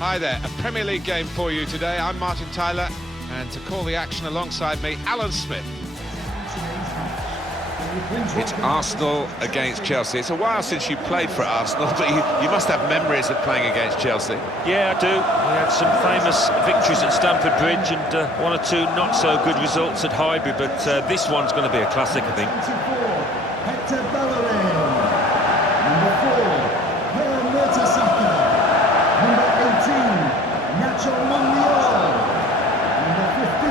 Hi there, a Premier League game for you today. I'm Martin Tyler, and to call the action alongside me, Alan Smith. It's Arsenal against Chelsea. It's a while since you played for Arsenal, but you must have memories of playing against Chelsea. Yeah, I do. We had some famous victories at Stamford Bridge and one or two not so good results at Highbury, but this one's going to be a classic, I think. Hector Bellerin. Number 4, Mertesacker. Number 18, Nacho Monreal. Number 15,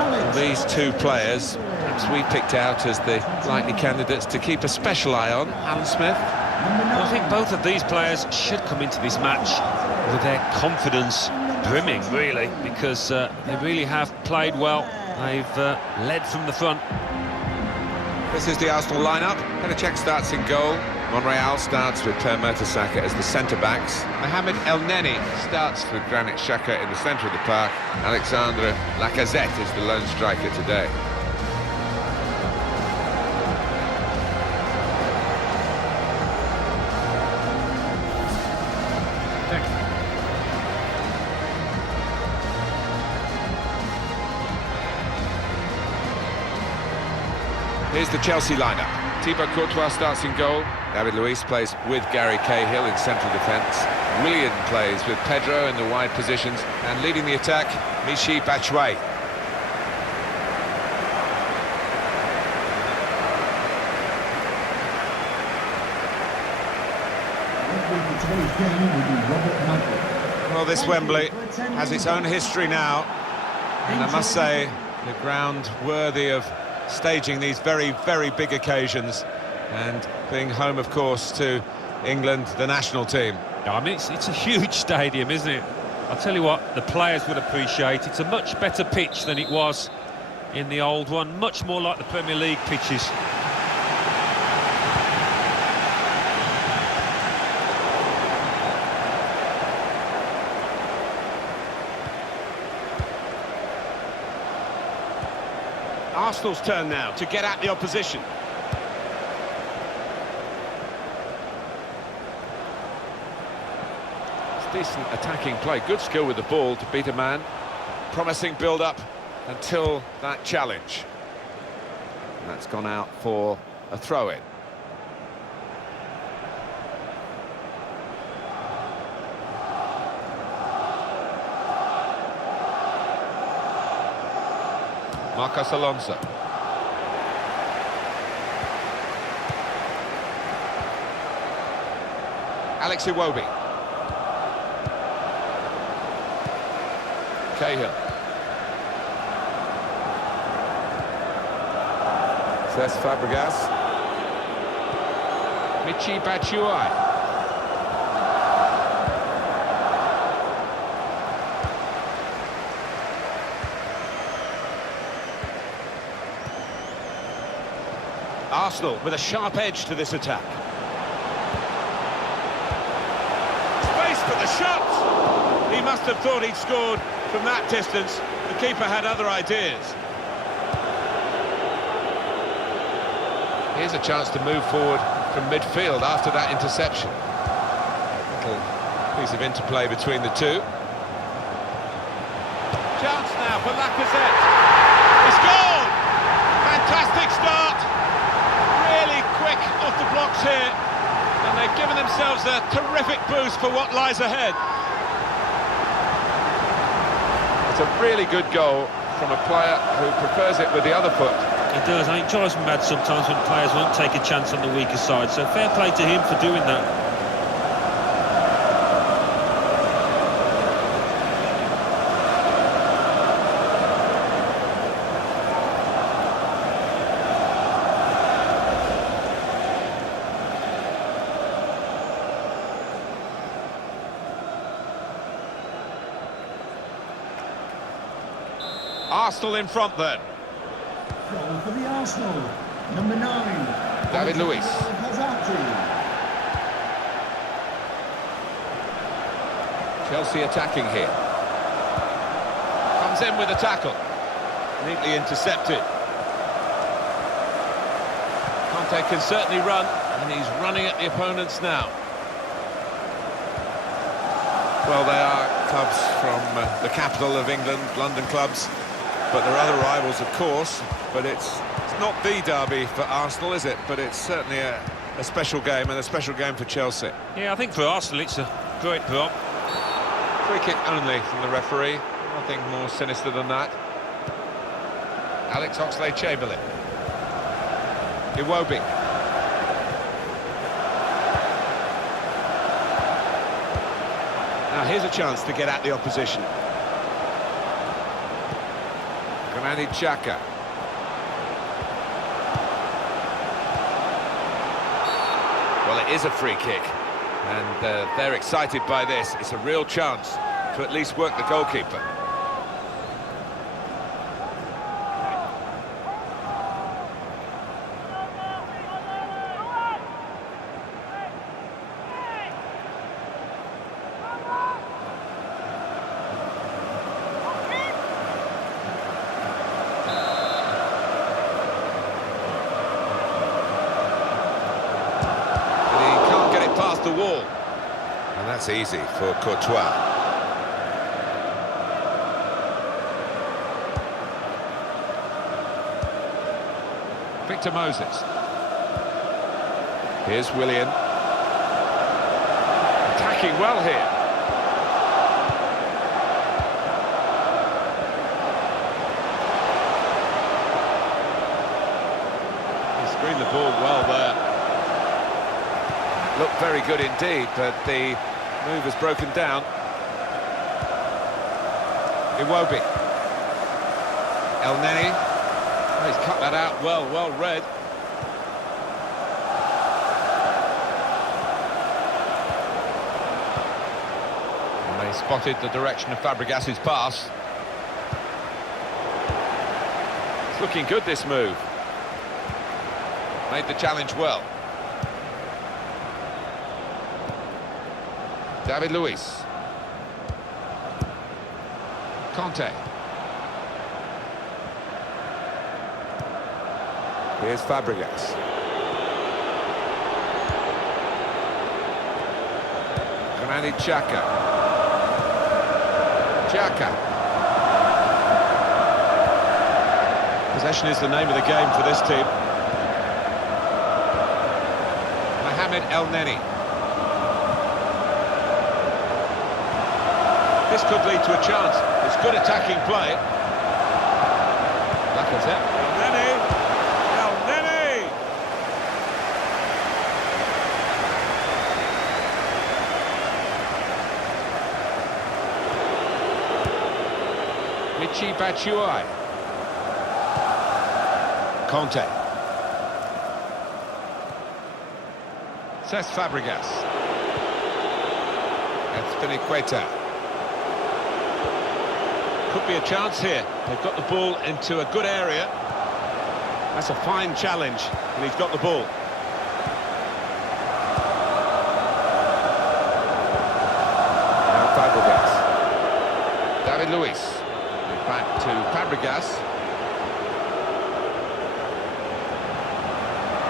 Alex. These two players, perhaps we picked out as the likely candidates to keep a special eye on. Alan Smith. Well, I think both of these players should come into this match with their confidence brimming, really, because they really have played well. They've led from the front. This is the Arsenal lineup. Petr starts in goal. Monreal starts with Per Mertesacker as the centre-backs. Mohamed El Neni starts With Granit Xhaka in the centre of the park. Alexandre Lacazette is the lone striker today. Here's the Chelsea lineup. Thibaut Courtois starts in goal. David Luiz plays with Gary Cahill in central defence. Willian plays with Pedro in the wide positions. And leading the attack, Michy Batshuayi. Well, this Wembley has its own history now, and I must say, the ground worthy of staging these very, very big occasions, and being home, of course, to England, the national team. I mean, it's a huge stadium, isn't it? I'll tell you what, the players would appreciate. It's a much better pitch than it was in the old one, much more like the Premier League pitches. Arsenal's turn now to get at the opposition. It's decent attacking play, good skill with the ball to beat a man. Promising build-up until that challenge. And that's gone out for a throw-in. Marcos Alonso. Alex Iwobi. Cahill. Cesc Fabregas. Michy Batshuayi. Arsenal with a sharp edge to this attack. Space for the shot! He must have thought he'd scored from that distance. The keeper had other ideas. Here's a chance to move forward from midfield after that interception. Little piece of interplay between the two. Chance now for Lacazette. He scored! Fantastic start! Really quick off the blocks here, and they've given themselves a terrific boost for what lies ahead. It's a really good goal from a player who prefers it with the other foot. It does. I think it drives me mad sometimes when players won't take a chance on the weaker side, so fair play to him for doing that. Arsenal in front then. Goal for the Arsenal. Number 9, David Luiz. Chelsea attacking here. Comes in with a tackle. Neatly intercepted. Conte can certainly run, and he's running at the opponents now. Well, they are clubs from the capital of England, London clubs, but there are other rivals, of course. But it's not the derby for Arsenal, is it? But it's certainly a special game, and a special game for Chelsea. Yeah, I think for Arsenal it's a great prop. Free kick only from the referee. Nothing more sinister than that. Alex Oxlade-Chamberlain. Iwobi. Now here's a chance to get at the opposition. Granit Xhaka. Well, it is a free kick, and they're excited by this. It's a real chance to at least work the goalkeeper. Past the wall, and that's easy for Courtois. Victor Moses. Here's Willian. Attacking well here. He screened the ball well there. Looked very good indeed, but the move has broken down. Iwobi. El Neni. Oh, he's cut that out well read. And they spotted the direction of Fabregas's pass. It's looking good, this move. Made the challenge well. David Luiz. Conte. Here's Fabregas. Granit Xhaka. Xhaka. Possession is the name of the game for this team. Mohamed El Neni. This could lead to a chance. It's good attacking play. Lacazette. El Neni! El Neni! Michy Batshuayi. Conte. Cesc Fabregas. Azpilicueta. Could be a chance here. They've got the ball into a good area. That's a fine challenge, and he's got the ball. Now Fabregas. David Luiz. Back to Fabregas.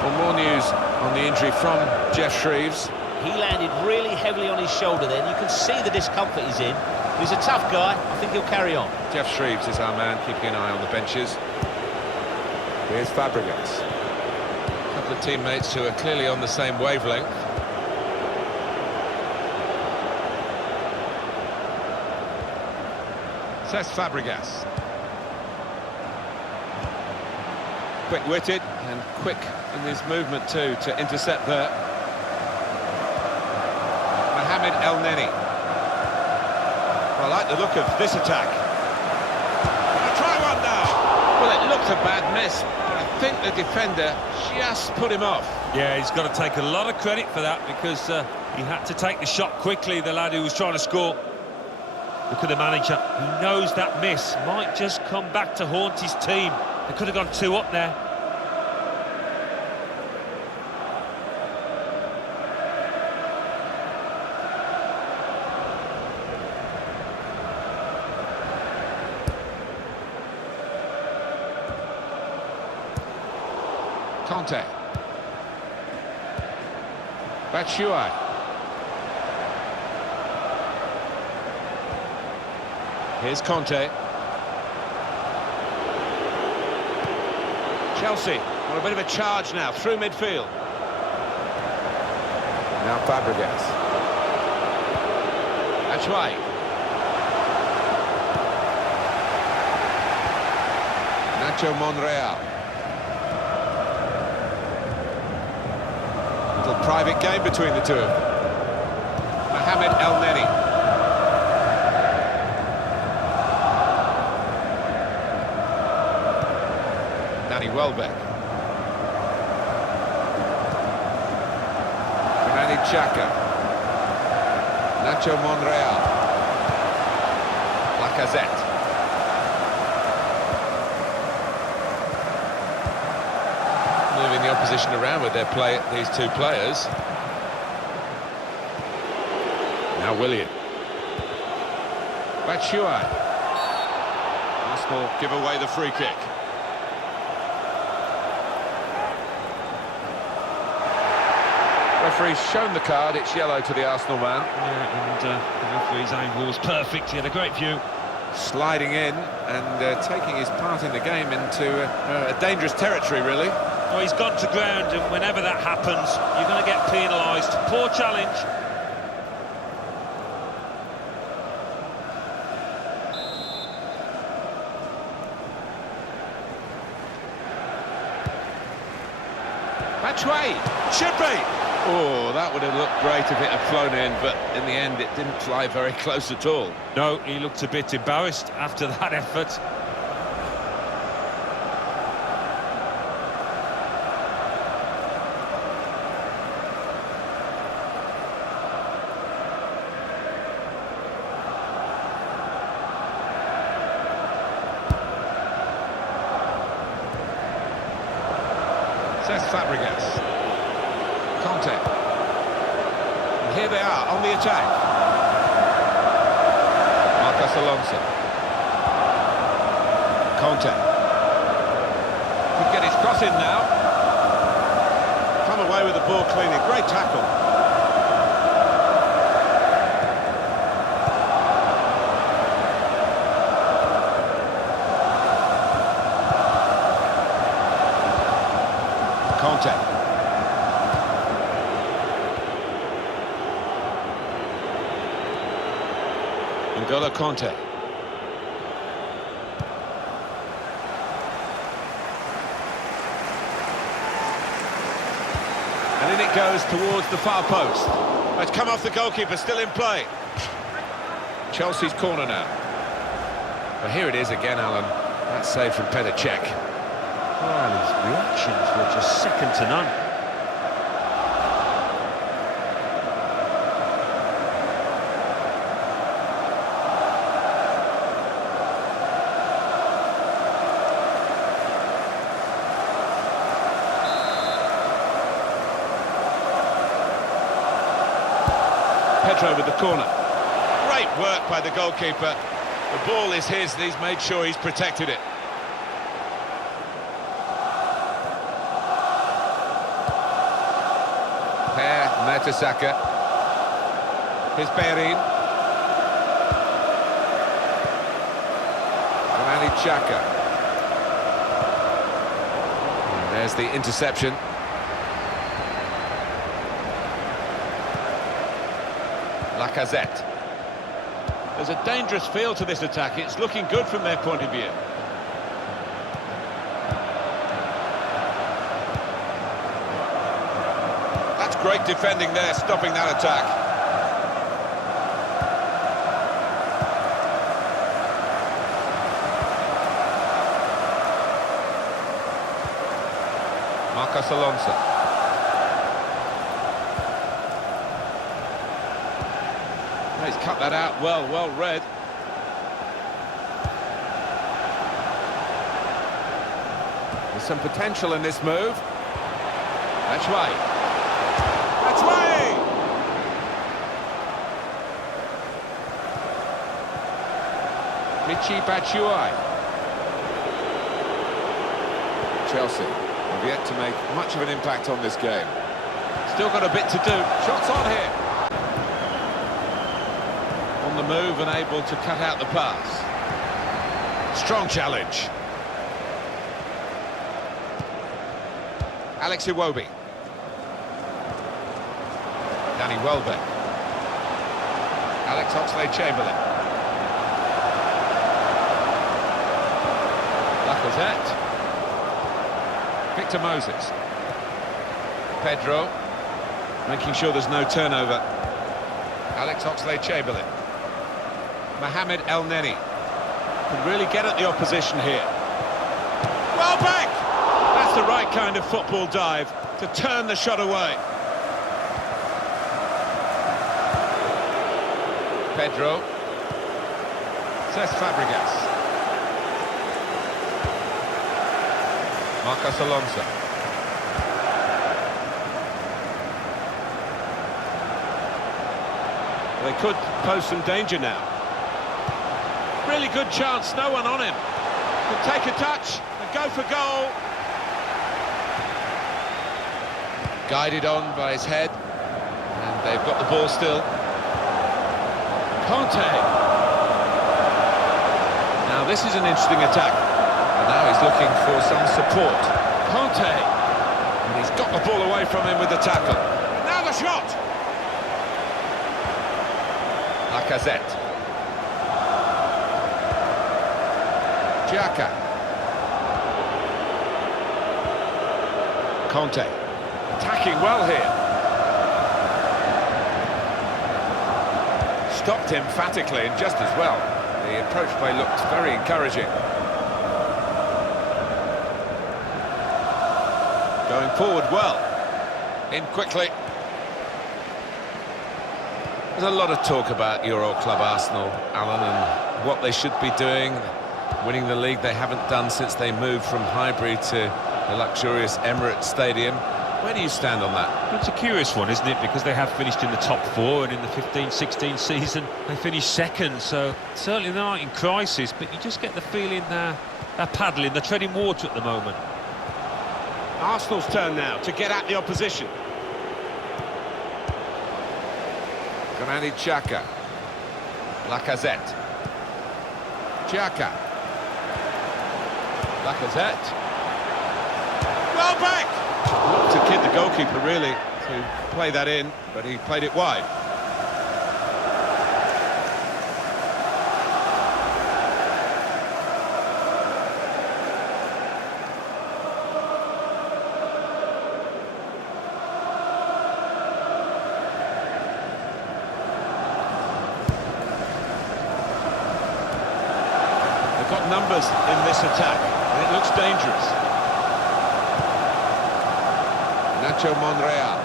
Well, more news on the injury from Jeff Shreeves. He landed really heavily on his shoulder then. You can see the discomfort he's in. He's a tough guy. I think he'll carry on. Jeff Shreeves is our man, keeping an eye on the benches. Here's Fabregas. A couple of teammates who are clearly on the same wavelength. Cesc Fabregas. Quick-witted and quick in his movement too to intercept there. Mohamed El Neni. I like the look of this attack. I'll try one now. Well, it looked a bad miss, but I think the defender just put him off. Yeah, he's got to take a lot of credit for that because he had to take the shot quickly, the lad who was trying to score. Look at the manager. He knows that miss might just come back to haunt his team. They could have gone 2 up there. Conte. Batshuayi. Here's Conte. Chelsea on a bit of a charge now, through midfield. Now Fabregas. That's right. Nacho Monreal. Little private game between the two of them. Mohamed El Neni. Danny Welbeck. Granit Xhaka. Nacho Monreal. Lacazette. Moving the opposition around with their play, these two players. Now Willian. Batshuayi. Arsenal give away the free kick. Referee's shown the card, it's yellow to the Arsenal man. Yeah, and the referee's angle was perfect. He had a great view. Sliding in and taking his part in the game into a dangerous territory, really. Well, he's gone to ground, and whenever that happens, you're going to get penalised. Poor challenge. Batshuayi, should be! Oh, that would have looked great if it had flown in, but in the end it didn't fly very close at all. No, he looked a bit embarrassed after that effort. Says Fabregas. Conte. And here they are on the attack. Marcos Alonso. Conte. Could get his cross in now. Come away with the ball cleanly. Great tackle. Conte. N'Golo Conte. And in it goes towards the far post. It's come off the goalkeeper, still in play. Chelsea's corner now. Well, here it is again, Alan. That save from Petr Cech. Well, his reactions were just second to none. Pedro with the corner. Great work by the goalkeeper. The ball is his and he's made sure he's protected it. Per Mertesacker. Here's Bellerin. Granit Xhaka. And there's the interception. Lacazette. There's a dangerous feel to this attack. It's looking good from their point of view. That's great defending there, stopping that attack. Marcos Alonso. He's cut that out well read. There's some potential in this move. That's right. That's right! Michy Batshuayi. Chelsea have yet to make much of an impact on this game. Still got a bit to do. Shots on here. On the move and able to cut out the pass. Strong challenge. Alex Iwobi. Danny Welbeck. Alex Oxlade-Chamberlain. Lacazette. Victor Moses. Pedro. Making sure there's no turnover. Alex Oxlade-Chamberlain. Mohamed El Neni. Can really get at the opposition here. Welbeck! That's the right kind of football dive to turn the shot away. Pedro. Cesc Fabregas. Marcos Alonso. They could pose some danger now. Really good chance, no one on him. Could take a touch and go for goal. Guided on by his head, and they've got the ball still. Conte. Now this is an interesting attack, and now he's looking for some support. Conte, and he's got the ball away from him with the tackle. Now the shot. Lacazette. Xhaka. Conte. Attacking well here. Stopped emphatically and just as well. The approach play looked very encouraging. Going forward well. In quickly. There's a lot of talk about your old club Arsenal, Alan, and what they should be doing. Winning the league they haven't done since they moved from Highbury to the luxurious Emirates Stadium. Where do you stand on that? It's a curious one, isn't it? Because they have finished in the top four, and in the 15-16 season they finished second, so certainly they're not in crisis, but you just get the feeling they're paddling, they're treading water at the moment. Arsenal's turn now to get at the opposition. Granit Xhaka. Lacazette. Xhaka. Lacazette. Welbeck! To kid the goalkeeper, really, to play that in, but he played it wide. They've got numbers in this attack, and it looks dangerous. Nacho Monreal.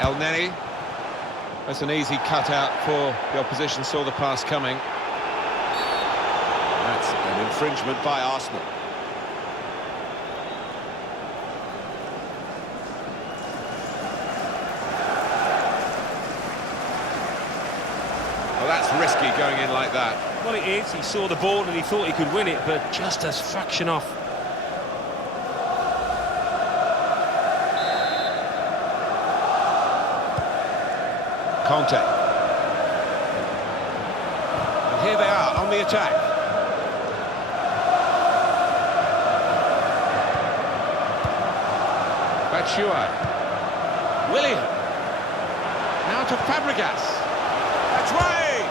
El Neni. That's an easy cutout for the opposition, saw the pass coming. That's an infringement by Arsenal. Well, that's risky going in like that. Well, it is. He saw the ball and he thought he could win it, but just a fraction off. Conte. And here they are on the attack. Batshuayi. Willian. Now to Fabregas. Batshuayi.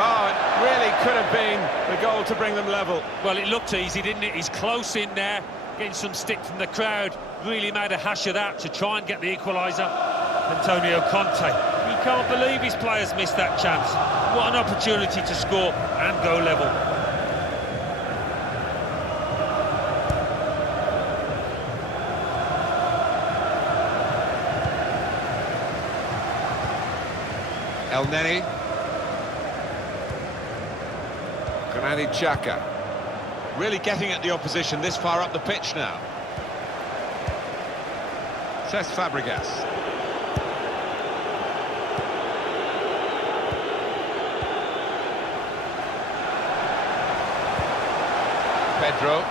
Oh, it really could have been the goal to bring them level. Well, it looked easy, didn't it? He's close in there, getting some stick from the crowd. Really made a hash of that to try and get the equaliser. Antonio Conte. He can't believe his players missed that chance. What an opportunity to score and go level. El Neni. Granit Xhaka. Really getting at the opposition this far up the pitch now. Cesc Fabregas. Pedro.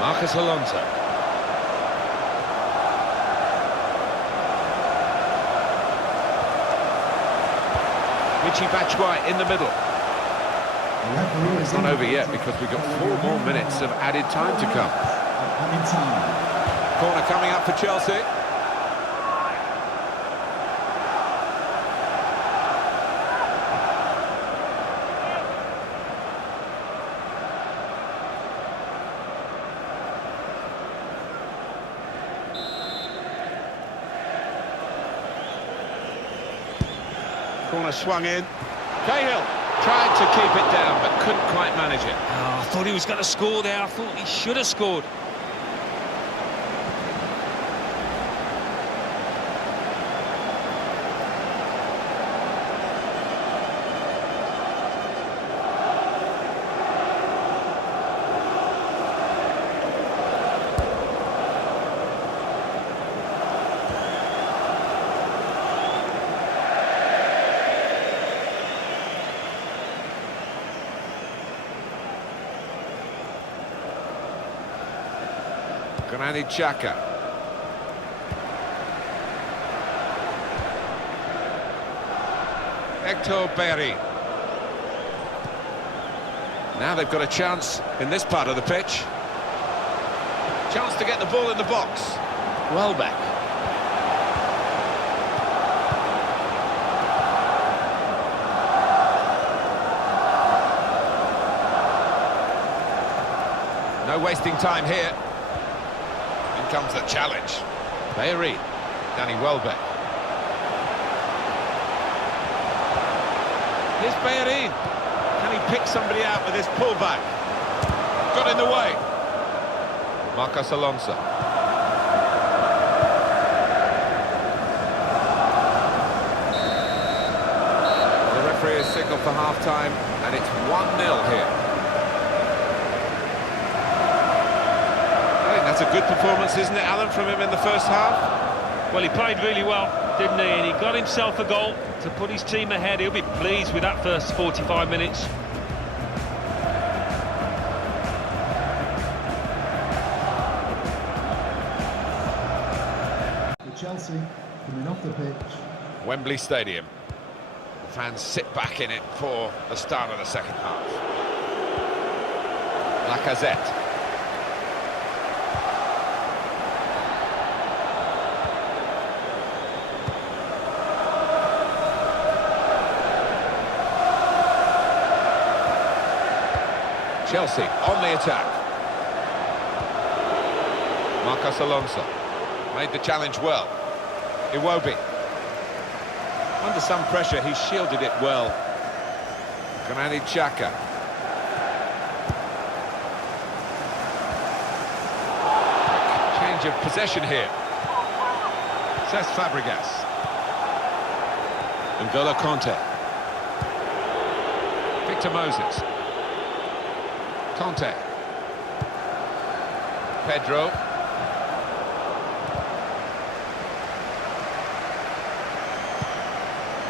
Marcos Alonso. Michy Batshuayi in the middle. The referee It's is not over yet indicated because we've got there 4 will be more one minutes of added time to come. added time. Corner coming up for Chelsea. Corner swung in. Cahill tried to keep it down but couldn't quite manage it. Oh, I thought he was going to score there. I thought he should have scored. Granit Xhaka. Hector Bellerin. Now they've got a chance in this part of the pitch. Chance to get the ball in the box. Welbeck. No wasting time here. In comes the challenge. Bellerin. Danny Welbeck. Here's Bellerin. Can he pick somebody out with his pullback? Got in the way. Marcos Alonso. The referee has signalled for half-time, and it's 1-0 here. That's a good performance, isn't it, Alan, from him in the first half? Well, he played really well, didn't he? And he got himself a goal to put his team ahead. He'll be pleased with that first 45 minutes. For Chelsea, coming off the pitch. Wembley Stadium. The fans sit back in it for the start of the second half. Lacazette. Chelsea on the attack. Marcos Alonso made the challenge well. Iwobi. Under some pressure, he shielded it well. Granit Xhaka. Change of possession here. Cesc Fabregas. N'Golo Kanté. Victor Moses. Conte. Pedro.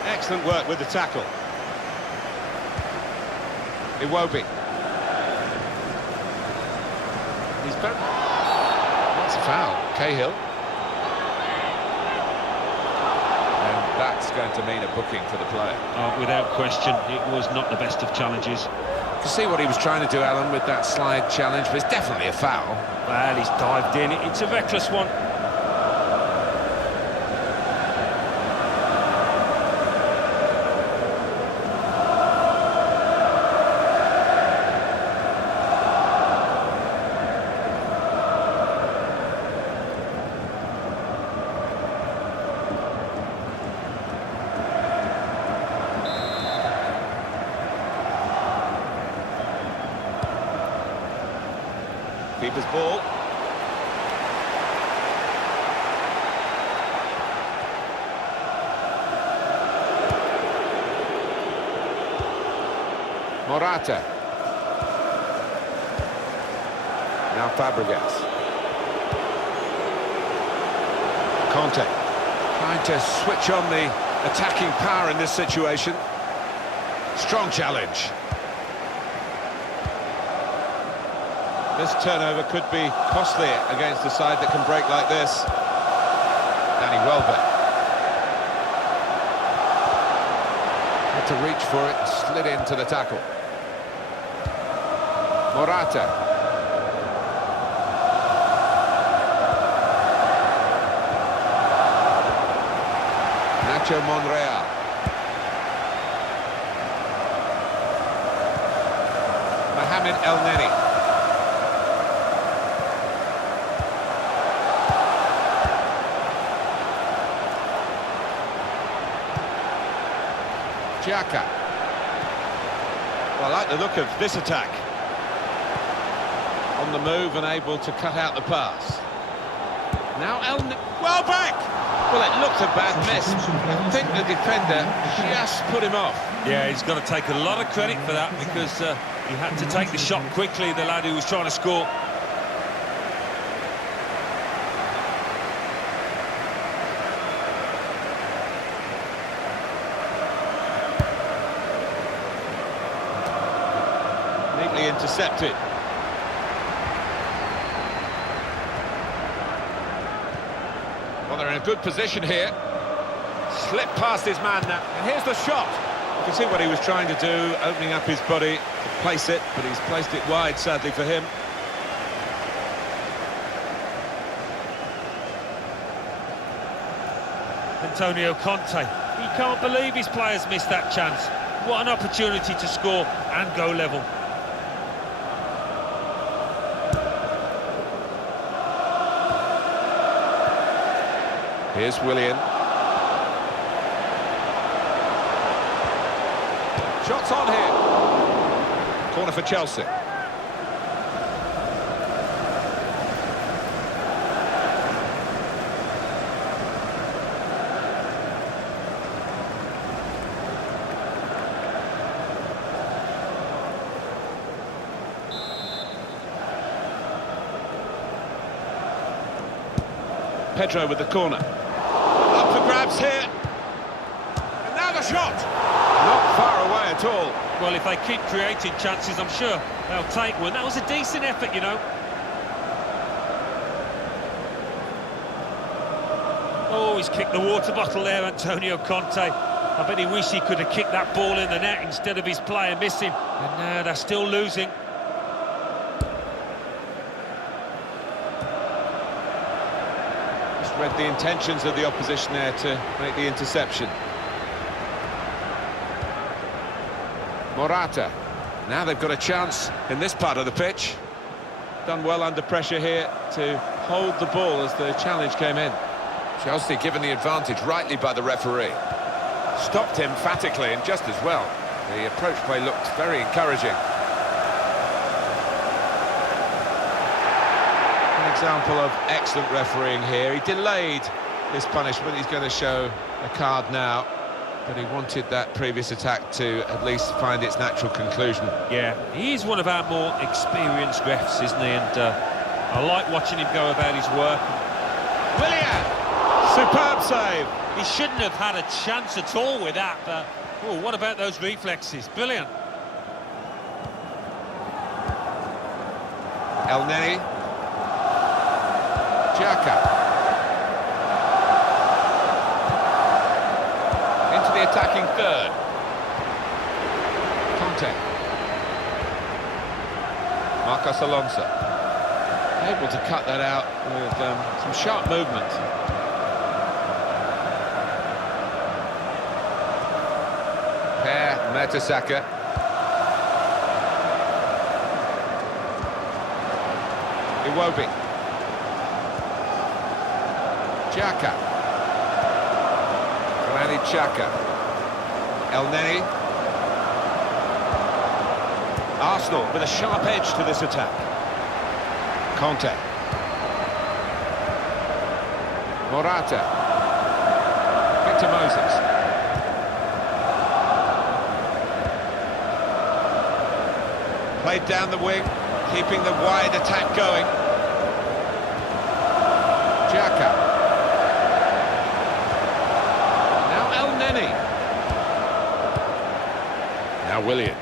Excellent work with the tackle. Iwobi. He's very... That's a foul. Cahill. And that's going to mean a booking for the player. Oh, without question, it was not the best of challenges. You can see what he was trying to do, Alan, with that slide challenge, but it's definitely a foul. Well, he's dived in. It's a reckless one. Keeper's ball. Morata. Now Fabregas. Conte. Trying to switch on the attacking power in this situation. Strong challenge. This turnover could be costly against a side that can break like this. Danny Welbeck. Had to reach for it, slid into the tackle. Morata. Nacho Monreal. Mohamed El Neni. Xhaka. Well, I like the look of this attack. On the move and able to cut out the pass. Now well back! Well, it looked a bad miss. I think the defender just put him off. Yeah, he's got to take a lot of credit for that because he had to take the shot quickly, the lad who was trying to score. Neatly intercepted. Well, they're in a good position here. Slipped past his man now. And here's the shot. You can see what he was trying to do, opening up his body to place it, but he's placed it wide, sadly for him. Antonio Conte, he can't believe his players missed that chance. What an opportunity to score and go level. Here's Willian. Shots on here. Corner for Chelsea. Pedro with the corner. Up for grabs here. And now the shot. Not far away at all. Well, if they keep creating chances, I'm sure they'll take one. That was a decent effort, you know. Oh, he's kicked the water bottle there, Antonio Conte. I bet he wished he could have kicked that ball in the net instead of his player missing. And now they're still losing. Just read the intentions of the opposition there to make the interception. Morata. Now they've got a chance in this part of the pitch. Done well under pressure here to hold the ball as the challenge came in. Chelsea given the advantage rightly by the referee. Stopped emphatically and just as well. The approach play looked very encouraging. An example of excellent refereeing here. He delayed this punishment. He's going to show a card now. But he wanted that previous attack to at least find its natural conclusion. Yeah, he's one of our more experienced refs, isn't he? And I like watching him go about his work. Willian! Superb save! He shouldn't have had a chance at all with that, but oh, what about those reflexes? Brilliant. El Neni. Xhaka. Into the attacking third. Conte. Marcos Alonso. Able to cut that out with some sharp movement. Mertesacker. Iwobi. Xhaka. Granit Xhaka. El Neni. Arsenal with a sharp edge to this attack. Conte. Morata. Victor Moses. Played down the wing, keeping the wide attack going. Xhaka. Now El Neni. Now Willian.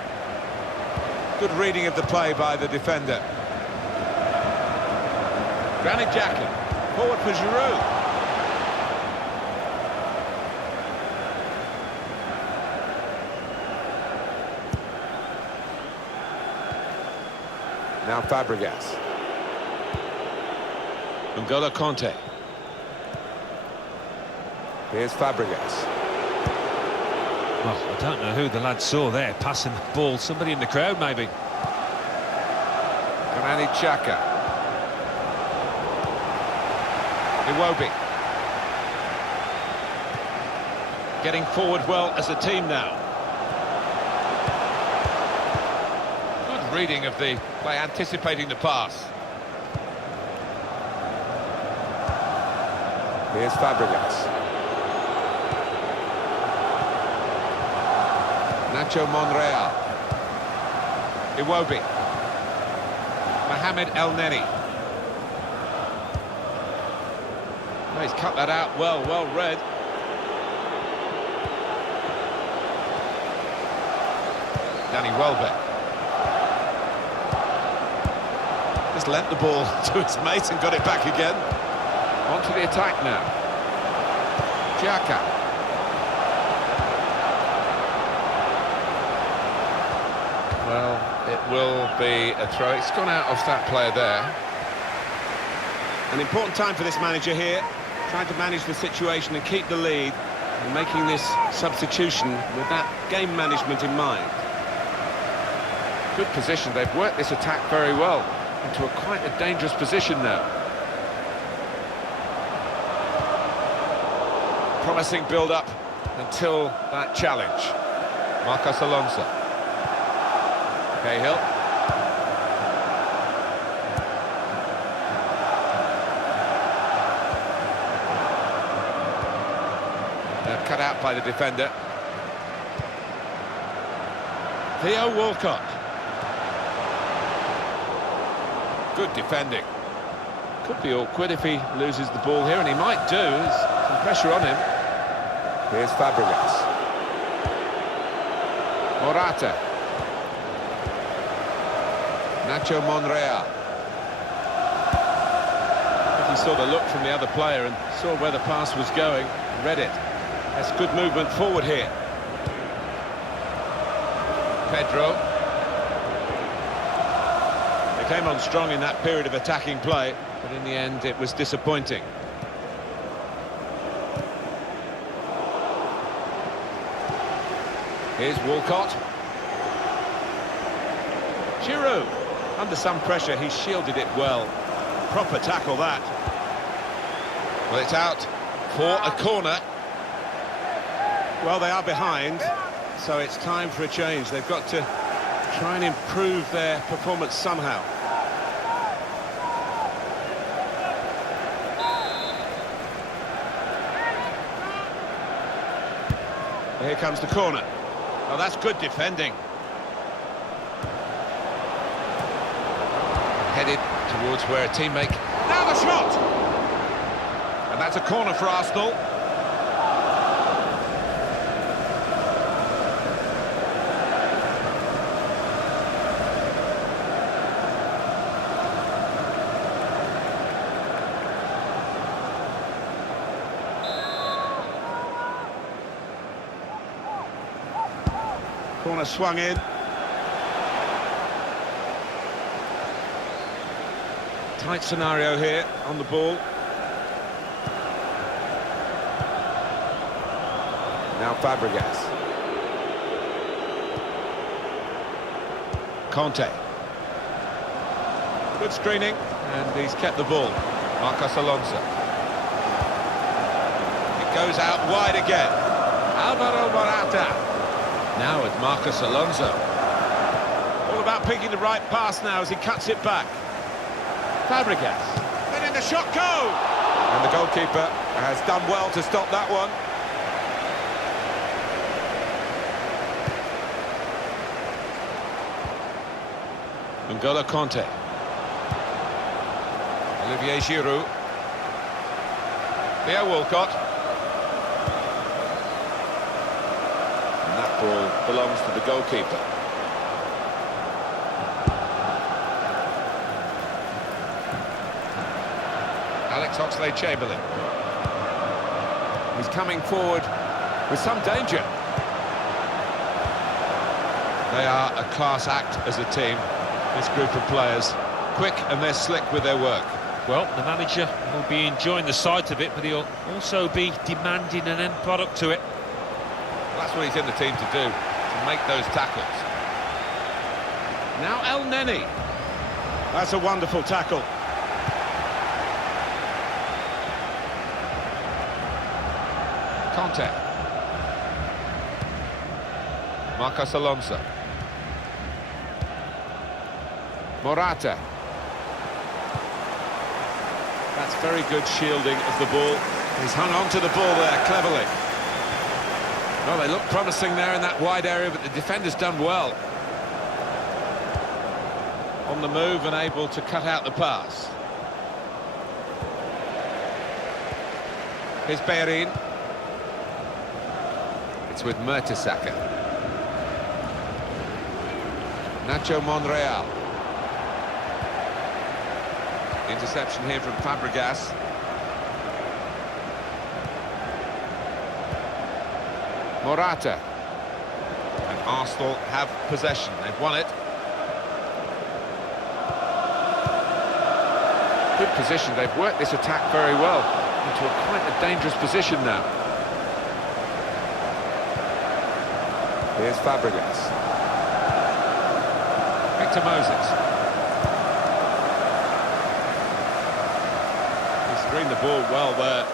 Good reading of the play by the defender. Granit Xhaka. Forward for Giroud. Now Fabregas. N'Golo Kanté. Here's Fabregas. Well, I don't know who the lad saw there passing the ball. Somebody in the crowd, maybe. Granit Xhaka. Iwobi. Getting forward well as a team now. Good reading of the play, anticipating the pass. Here's Fabregas. Nacho Monreal. Iwobi. Mohamed El Neni. Oh, he's cut that out well read. Danny Welbeck. Just lent the ball to his mate and got it back again. On to the attack now. Xhaka. Well, it will be a throw. It's gone out off that player there. An important time for this manager here, trying to manage the situation and keep the lead, and making this substitution with that game management in mind. Good position. They've worked this attack very well into quite a dangerous position now. Promising build-up until that challenge. Marcos Alonso. Cahill. They're cut out by the defender. Theo Walcott. Good defending. Could be awkward if he loses the ball here, and he might do. There's some pressure on him. Here's Fabregas. Morata. Nacho Monreal. I think he saw the look from the other player and saw where the pass was going, read it. That's good movement forward here. Pedro. They came on strong in that period of attacking play, but in the end it was disappointing. Here's Walcott. Giroud. Under some pressure, he shielded it well. Proper tackle, that. Well, it's out for a corner. Well, they are behind, so it's time for a change. They've got to try and improve their performance somehow. Here comes the corner. Oh, that's good defending. Headed towards where a teammate... Now the shot! And that's a corner for Arsenal. Corner swung in. Tight scenario here on the ball. Now Fabregas. Kanté. Good screening, and he's kept the ball. Marcos Alonso. It goes out wide again. Alvaro Morata. Now with Marcos Alonso. All about picking the right pass now as he cuts it back. Fabregas. Letting the shot go! And the goalkeeper has done well to stop that one. N'Golo Kanté. Olivier Giroud. Theo Walcott. And that ball belongs to the goalkeeper. Alex Oxlade-Chamberlain. He's coming forward with some danger. They are a class act as a team. this group of players. Quick and they're slick with their work. Well, the manager will be enjoying the sight of it, but he'll also be demanding an end product to it. That's what he's in the team to do, to make those tackles. Now El Neni. That's a wonderful tackle. Conte. Marcos Alonso. Morata. That's very good shielding of the ball. He's hung on to the ball there cleverly. Well, they look promising there in that wide area, but the defender's done well. On the move and able to cut out the pass. Here's Bellerin. It's with Mertesacker. Nacho Monreal. Interception here from Fabregas. Morata. And Arsenal have possession. They've won it. Good position. They've worked this attack very well into quite a dangerous position now. Here's Fabregas. Victor Moses. He's screened the ball well there.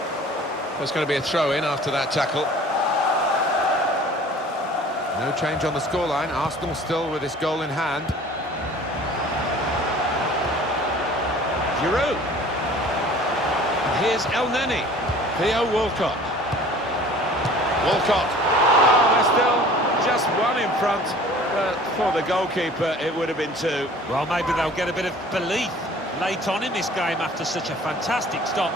There's going to be a throw-in after that tackle. No change on the scoreline. Arsenal still with this goal in hand. Giroud. And here's El Neni. Theo Walcott. Walcott. Oh, they're still just one in front. But for the goalkeeper, it would have been two. Well, maybe they'll get a bit of belief late on in this game after such a fantastic stop.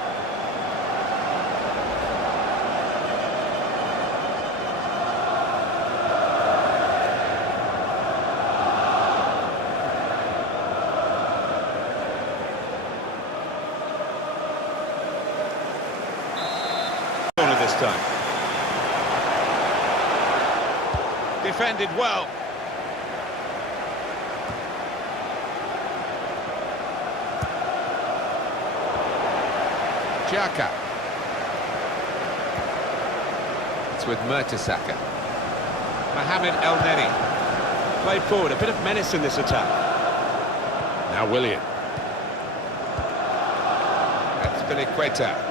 This time. Defended well. Xhaka. It's with Mertesacker. Mohamed El Neni. Played forward, a bit of menace in this attack. Now Willian. That's Biliqueta.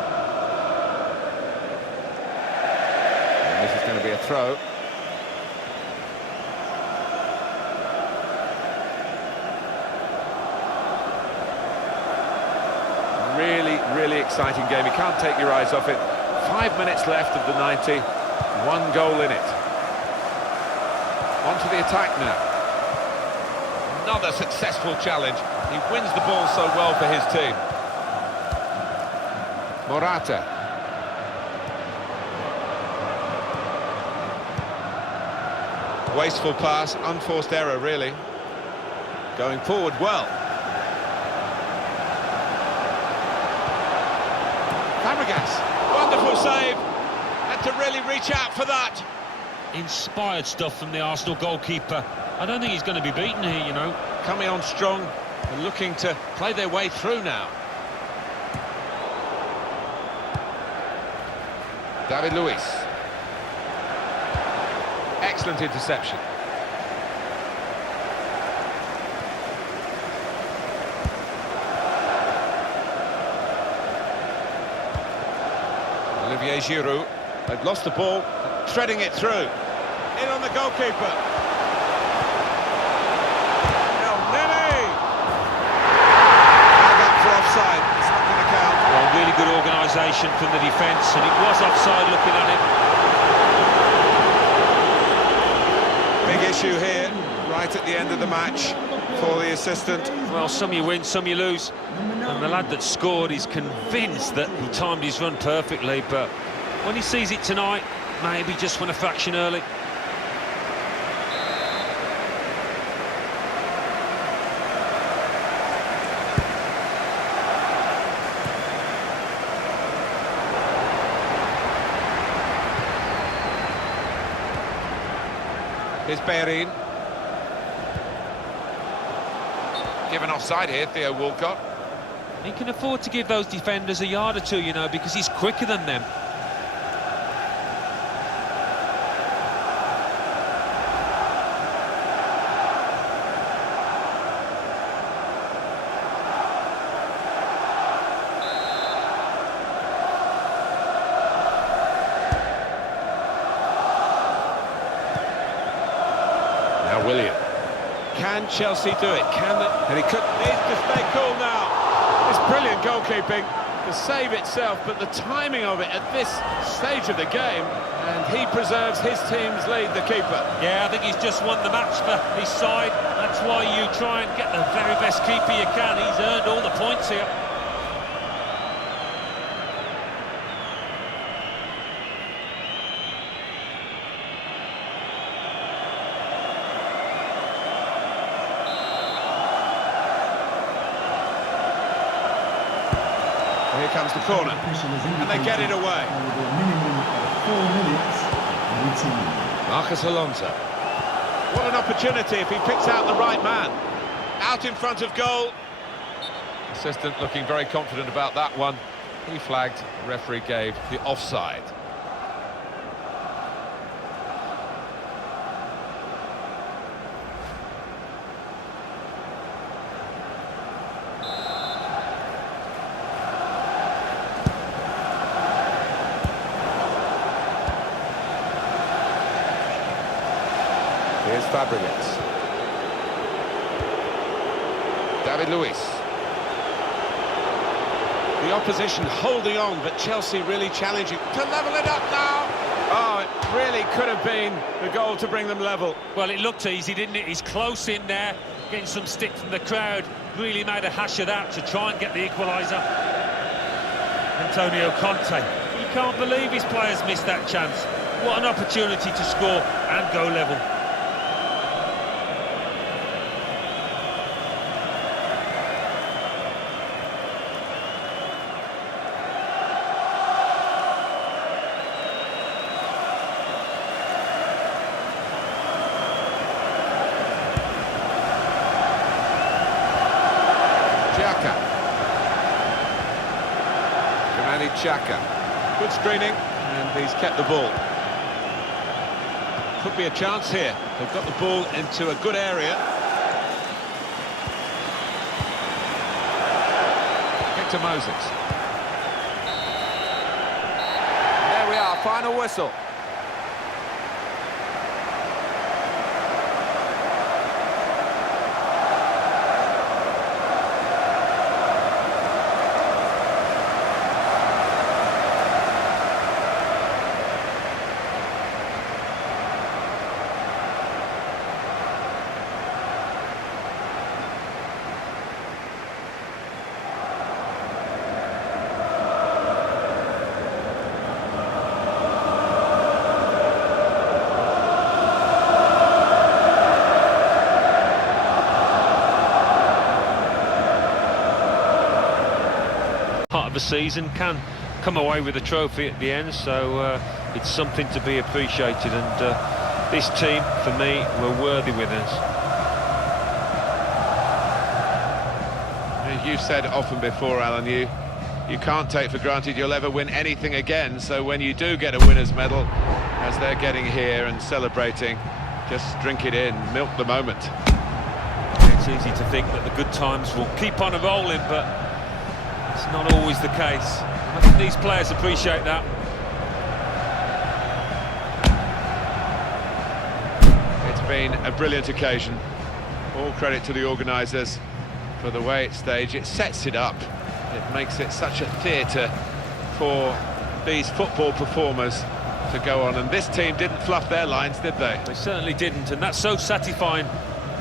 This is going to be a throw. Really exciting game. You can't take your eyes off it. 5 minutes left of the 90. 1 goal in it. On to the attack now. Another successful challenge. He wins the ball so well for his team. Morata. Wasteful pass, unforced error, really. Going forward well. Fabregas, wonderful save. Had to really reach out for that. Inspired stuff from the Arsenal goalkeeper. I don't think he's going to be beaten here, you know. Coming on strong and looking to play their way through now. David Luiz. Excellent interception. Olivier Giroud. They've lost the ball, threading it through. In on the goalkeeper. El Neni! Flag up for offside. It's not going to count. Well, really good organisation from the defence, and it was offside looking at it. Big issue here, right at the end of the match for the assistant. Well, some you win, some you lose. And the lad that scored is convinced that he timed his run perfectly, but when he sees it tonight, maybe just went a fraction early. Here's Bellerin. Given offside here, Theo Walcott. He can afford to give those defenders a yard or two, you know, because he's quicker than them. Now Willian. Can Chelsea do it? Can they? And he could. Needs to stay cool now. It's brilliant goalkeeping, the save itself, but the timing of it at this stage of the game, and he preserves his team's lead, the keeper. Yeah, I think he's just won the match for his side. That's why you try and get the very best keeper you can. He's earned all the points here. Here comes the corner, and they get it away. Marcus Alonso. What an opportunity if he picks out the right man. Out in front of goal. Assistant looking very confident about that one. He flagged, the referee gave the offside. Here's Fabregas. David Luiz. The opposition holding on, but Chelsea really challenging to level it up now. Oh, it really could have been the goal to bring them level. Well, it looked easy, didn't it? He's close in there, getting some stick from the crowd. Really made a hash of that to try and get the equaliser. Antonio Conte. You can't believe his players missed that chance. What an opportunity to score and go level. Xhaka. Good screening, and he's kept the ball. Could be a chance here. They've got the ball into a good area. Victor Moses. There we are, final whistle. Part of the season can come away with a trophy at the end, so it's something to be appreciated, and this team, for me, were worthy winners. You've said often before, Alan, you can't take for granted you'll ever win anything again, so when you do get a winner's medal, as they're getting here and celebrating, just drink it in, milk the moment. It's easy to think that the good times will keep on rolling, but it's not always the case. I think these players appreciate that. It's been a brilliant occasion. All credit to the organisers for the way it's staged. It sets it up. It makes it such a theatre for these football performers to go on. And this team didn't fluff their lines, did they? They certainly didn't, and that's so satisfying.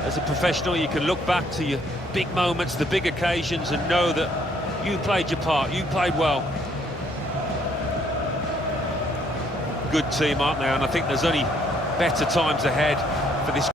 As a professional, you can look back to your big moments, the big occasions, and know that you played your part, you played well. Good team, aren't they? And I think there's only better times ahead for this